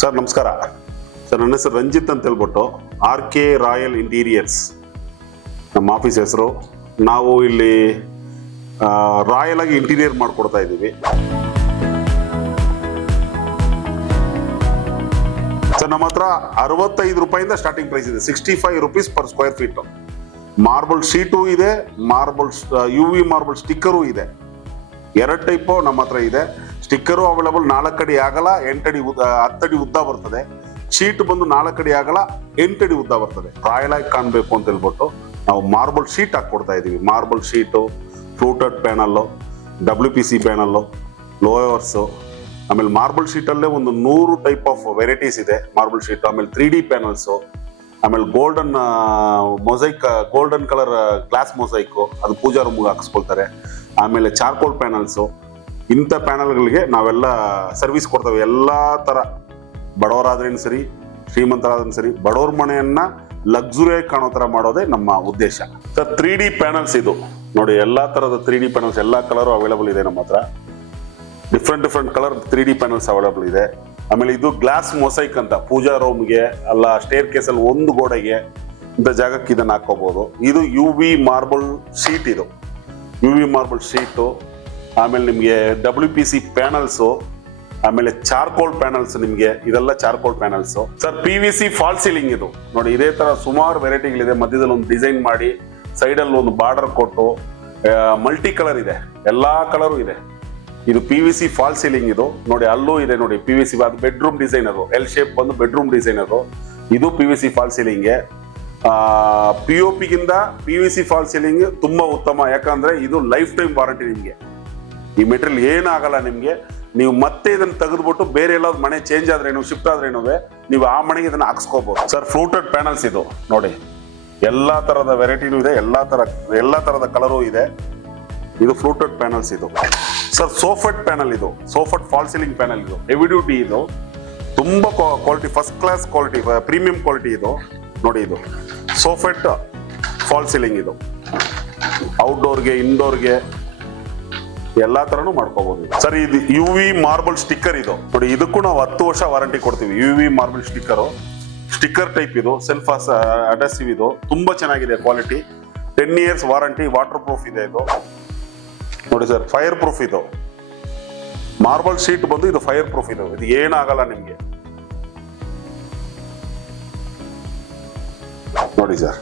Sir ನಮಸ್ಕಾರ sir. ನನ್ನ ಹೆಸರು ರಂಜಿತ್ ಅಂತ ಹೇಳ್ಬಿಟ್ಟು RK ರಾಯಲ್ ಇಂಟೀರಿಯರ್ಸ್ ನಮ್ಮ ಆಫೀಸ್ ಹೆಸರು. ನಾವು ಇಲ್ಲಿ ರಾಯಲ್ ಆಗಿ ಇಂಟೀರಿಯರ್ ಮಾಡಿಕೊಡ್ತಾ ಇದ್ದೀವಿ ಸರ್. ನಮ್ಮ ಹತ್ರ 65 ರೂಪಾಯಿಂದ ಸ್ಟಾರ್ಟಿಂಗ್ ಪ್ರೈಸ್ ಇದೆ. 65 rupees per square feet. Marble sheet ಇದೆ, ಮಾರ್ಬಲ್ UV ಮಾರ್ಬಲ್ ಸ್ಟಿಕ್ಕರು ಇದೆ. 2 ಟೈಪು ನಮ್ಮ ಹತ್ರ ಇದೆ. ಸ್ಟಿಕ್ಕರು ಅವೈಲಬಲ್ 4 ಅಡಿ ಆಗಲ್ಲ, 8 ಅಡಿ 10 ಅಡಿ ಉದ್ದ ಬರ್ತದೆ. ಶೀಟ್ ಬಂದು 4 ಅಡಿ ಆಗಲ್ಲ, 8 ಅಡಿ ಉದ್ದ ಬರ್ತದೆ. ರಾಯಲ್ ಆಗಿ ಕಾಣಬೇಕು ಅಂತ ಹೇಳ್ಬಿಟ್ಟು ನಾವು ಮಾರ್ಬಲ್ ಶೀಟ್ ಹಾಕೊಡ್ತಾ ಇದೀವಿ. Marble sheet, fluted panel, WPC panel, louvres, ಆಮೇಲೆ ಮಾರ್ಬಲ್ ಶೀಟಲ್ಲೇ ಒಂದು 100 ಟೈಪ್ ಆಫ್ ವೆರೈಟೀಸ್ ಇದೆ ಮಾರ್ಬಲ್ ಶೀಟ್. ಆಮೇಲೆ 3D ಪ್ಯಾನಲ್ಸು, ಆಮೇಲೆ golden mosaic, golden colour glass mosaic, ಅದು ಪೂಜಾ ರೂಮ್ಗೆ ಹಾಕಿಸ್ಕೊಳ್ತಾರೆ. ಆಮೇಲೆ ಚಾರ್ಕೋಲ್ ಪ್ಯಾನಲ್ಸು, ಇಂಥ ಪ್ಯಾನಲ್ಗಳಿಗೆ ನಾವೆಲ್ಲ ಸರ್ವಿಸ್ ಕೊಡ್ತೇವೆ. ಎಲ್ಲ ಥರ ಬಡವರಾದ್ರೇನು ಸರಿ, ಶ್ರೀಮಂತರಾದ್ರೂ ಸರಿ, ಬಡವ್ರ ಮನೆಯನ್ನ ಲಕ್ಸುರಿಯಾಗಿ ಕಾಣೋ ಥರ ಮಾಡೋದೇ ನಮ್ಮ ಉದ್ದೇಶ ಸರ್. 3D ಪ್ಯಾನಲ್ಸ್ ಇದು ನೋಡಿ, ಎಲ್ಲ ಥರದ 3D ಪ್ಯಾನಲ್ಸ್, ಎಲ್ಲ ಕಲರು ಅವೈಲಬಲ್ ಇದೆ ನಮ್ಮ ಹತ್ರ. Different colour 3D panels available ಇದೆ. ಆಮೇಲೆ ಇದು ಗ್ಲಾಸ್ ಮೊಸೈಕ್ ಅಂತ ಪೂಜಾ ರೂಮ್ಗೆ ಅಲ್ಲ ಸ್ಟೇರ್ ಕೇಸಲ್ಲಿ ಒಂದು ಗೋಡೆಗೆ ಇಂಥ ಜಾಗಕ್ಕೆ ಇದನ್ನ ಹಾಕೋಬಹುದು. ಇದು UV ಮಾರ್ಬಲ್ ಶೀಟ್, ಇದು UV ಮಾರ್ಬಲ್ ಶೀಟು. ಆಮೇಲೆ ನಿಮಗೆ WPC ಪ್ಯಾನಲ್ಸು, ಆಮೇಲೆ ಚಾರ್ಕೋಲ್ ಪ್ಯಾನಲ್ಸ್, ನಿಮಗೆ ಇದೆಲ್ಲ charcoal panels sir. PVC fall ceiling ಇದು ನೋಡಿ, ಇದೇ ತರ ಸುಮಾರು ವೆರೈಟಿಗಳಿದೆ. ಮಧ್ಯದಲ್ಲಿ ಒಂದು ಡಿಸೈನ್ ಮಾಡಿ, ಸೈಡಲ್ಲಿ ಒಂದು ಬಾರ್ಡರ್ ಕೊಟ್ಟು, ಮಲ್ಟಿ ಕಲರ್ ಇದೆ, ಎಲ್ಲಾ ಕಲರು ಇದೆ. ಇದು PVC ಫಾಲ್ ಸೀಲಿಂಗ್ ಇದು ನೋಡಿ, ಅಲ್ಲೂ ಇದೆ ನೋಡಿ PVC. ಅದು ಬೆಡ್ರೂಮ್ ಡಿಸೈನ್, ಅದು L ಶೇಪ್ ಬಂದು ಬೆಡ್ರೂಮ್ ಡಿಸೈನ್ ಅದು. ಇದು PVC ಫಾಲ್ ಸೀಲಿಂಗ್. POP ಗಿಂತ PVC ಫಾಲ್ ಸೀಲಿಂಗ್ ತುಂಬಾ ಉತ್ತಮ. ಯಾಕಂದ್ರೆ ಇದು ಲೈಫ್ ಟೈಮ್ ವಾರಂಟಿ. ನಿಮ್ಗೆ ಈ ಮೆಟೀರಿಯಲ್ ಏನಾಗಲ್ಲ ನಿಮ್ಗೆ. ನೀವು ಮತ್ತೆ ಇದನ್ನ ತೆಗೆದ್ಬಿಟ್ಟು ಬೇರೆ ಎಲ್ಲಾದ್ರು ಮನೆ ಚೇಂಜ್ ಆದ್ರೇನು, ಶಿಫ್ಟ್ ಆದ್ರೇನು ನೀವು ಆ ಮನೆಗೆ ಇದನ್ನ ಹಾಕ್ಸ್ಕೋಬಹುದು ಸರ್. ಫ್ಲೂಟೆಡ್ ಪ್ಯಾನಲ್ಸ್ ಇದು ನೋಡಿ, ಎಲ್ಲಾ ತರದ ವೆರೈಟಿನೂ ಇದೆ, ಎಲ್ಲಾ ತರದ ಕಲರು ಇದೆ. ಇದು ಫ್ಲೂಟೆಡ್ ಪ್ಯಾನಲ್ಸ್ ಇದು ಸರ್. ಸೋಫೆಟ್ ಪ್ಯಾನಲ್ ಇದು, ಸೋಫೆಟ್ ಫಾಲ್ ಸೀಲಿಂಗ್ ಪ್ಯಾನಲ್ ಇದು, ಹೆವಿ ಡ್ಯೂಟಿ ಇದು, ತುಂಬಾ quality, first class quality, premium quality ಇದು ನೋಡಿ. ಇದು ಸೋಫೆಟ್ ಫಾಲ್ ಸೀಲಿಂಗ್ ಇದು, ಔಟ್ಡೋರ್ಗೆ ಇಂಡೋರ್ಗೆ ಎಲ್ಲಾ ತರನು ಮಾಡ್ಕೋಬಹುದು ಸರ್. ಇದು UV ಮಾರ್ಬಲ್ ಸ್ಟಿಕ್ಕರ್ ಇದು ನೋಡಿ, ಇದಕ್ಕೂ ನಾವು 10 ವರ್ಷ ವಾರಂಟಿ ಕೊಡ್ತೀವಿ. UV ಮಾರ್ಬಲ್ ಸ್ಟಿಕ್ಕರ್ ಟೈಪ್ ಇದು, ಸೆಲ್ಫ್ ಅಡಸಿವ್ ಇದು, ತುಂಬಾ ಚೆನ್ನಾಗಿದೆ quality. 10 years warranty, water proof ಇದೆ ಇದು ನೋಡಿ ಸರ್. ಫೈರ್ ಪ್ರೂಫ್ ಇದು ಮಾರ್ಬಲ್ ಶೀಟ್ ಬಂದು, ಇದು ಫೈರ್ ಪ್ರೂಫ್ ಇದು ಏನಾಗಲ್ಲ ನಿಮ್ಗೆ ನೋಡಿ ಸರ್.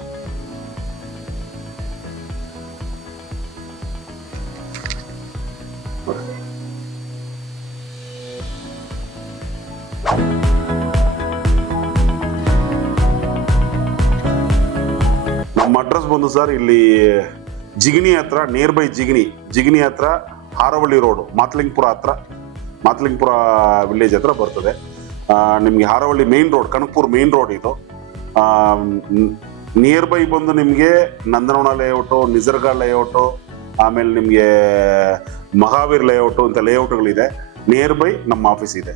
ನಮ್ಮ ಅಡ್ರೆಸ್ ಬಂದು ಸರ್, ಇಲ್ಲಿ ಜಿಗಣಿ ಹತ್ರ, ನಿಯರ್ ಬೈ ಜಿಗಣಿ ಹತ್ರ, ಹಾರವಳ್ಳಿ ರೋಡ್, ಮಾತ್ಲಿಂಗ್ಪುರ ಹತ್ರ, ಮಾತ್ಲಿಂಗ್ಪುರ ವಿಲೇಜ್ ಹತ್ರ ಬರ್ತದೆ. ನಿಮ್ಗೆ Haravalli main road, Kanakapura main road ಇದು. ನಿಯರ್ ಬೈ ಬಂದು ನಿಮ್ಗೆ ನಂದನವನ ಲೇಔಟು, ನಿಸರ್ಗ ಲೇಔಟು, ಆಮೇಲೆ ನಿಮ್ಗೆ ಮಹಾವೀರ್ ಲೇಔಟು ಅಂತ ಲೇಔಟ್ಗಳಿದೆ. ನಿಯರ್ ಬೈ ನಮ್ಮ ಆಫೀಸ್ ಇದೆ.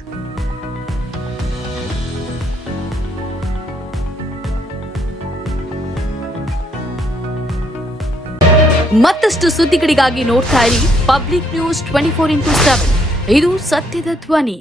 ಮತ್ತಷ್ಟು ಸುದ್ದಿಗಳಿಗಾಗಿ ನೋಡ್ತಾ ಇರಿ ಪಬ್ಲಿಕ್ ನ್ಯೂಸ್ 24x7. ಇದು ಸತ್ಯದ ಧ್ವನಿ.